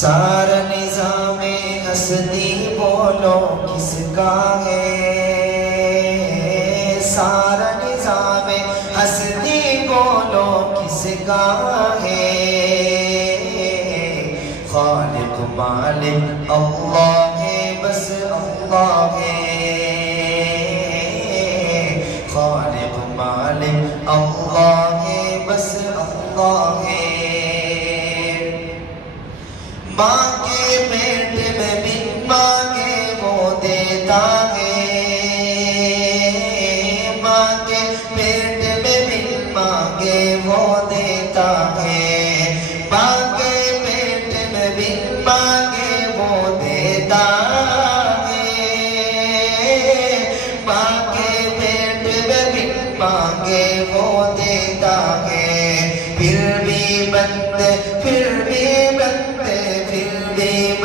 سارا نظام ہستی بولو کس کا ہے، سارا نظام ہستی بولو کس کا ہے، خالق مالک اللہ ہے، بس اللہ ہے، خالق مالک اللہ ہے، بس اللہ ہے۔ ماں کے پیٹ میں بن مانگے وہ دیتا ہے، ماں کے پیٹ میں بن مانگے وہ دیتا ہے، ماں کے پیٹ میں بن مانگے وہ دیتا ہے، ماں کے پیٹ میں بن مانگے وہ دیتا ہے۔ پھر بھی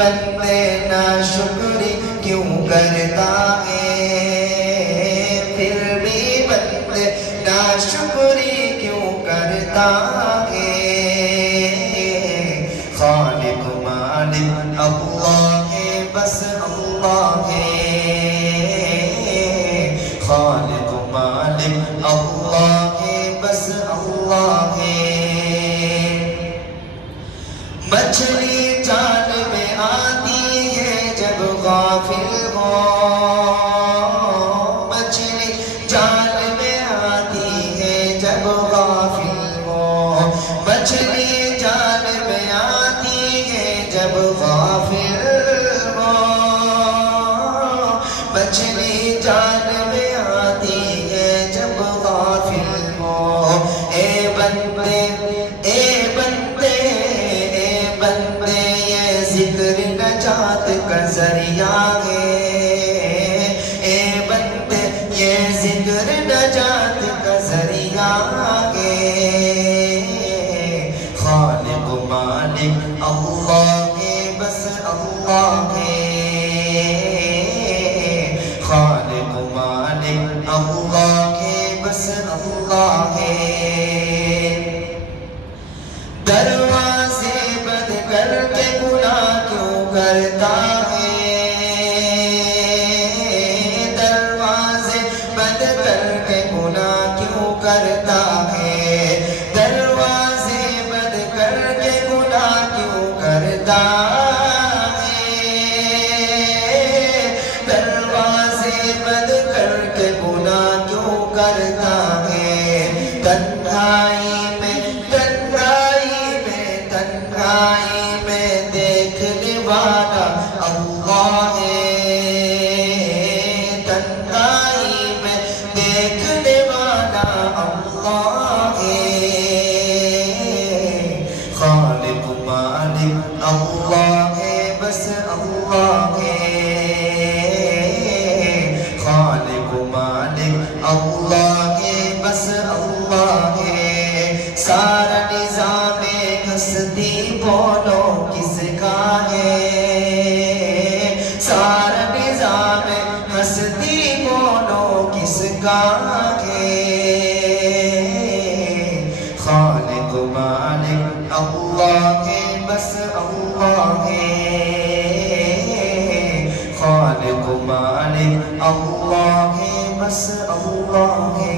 بندے ناشکری کیوں کرتا ہے، پھر بھی بندے ناشکری کیوں کرتا ہے، خالق مالک اللہ ہے، بس اللہ ہے، خالق مالک اللہ ہے، بس اللہ ہے۔ مچھلی جال میں آتی ہے جب غافل ہو، مچھلی جال میں آتی ہے جب غافل ہو، مچھلی جال میں آتی ہے جب غافل ہو، مچھلی جال میں آتی ہے جب غافل ہو۔ اے بندے اے بندے اے بندے یہ ذکر نجات کا ذریعہ ہے، اے بندے یہ ذکر نجات کا ذریعہ ہے، خالق مالک اللہ ہے، بس اللہ ہے، خالق مالک اللہ ہے، بس اللہ ہے۔ دروازے بند کر کے گناہ کیوں کرتا ہے، دروازے بند کر کے گناہ کیوں کرتا ہے، دروازے بند کر کے گناہ کیوں کرتا ہے، دروازے بند کر کے گناہ کیوں کرتا ہے۔ تنہائی میں دیکھنے والا اللہ ہے، تنہائی میں دیکھنے والا اللہ ہے، خالق مالک اللہ ہے، بس اللہ ہے، خالق مالک اللہ ہے، بس اللہ ہے۔ سارا نظام ہستی بولو کس کا ہے، سارا نظام ہستی بولو کس کا ہے، خالق مالک اللہ ہے، بس اللہ ہے، خالق مالک اللہ ہے، بس اللہ ہے۔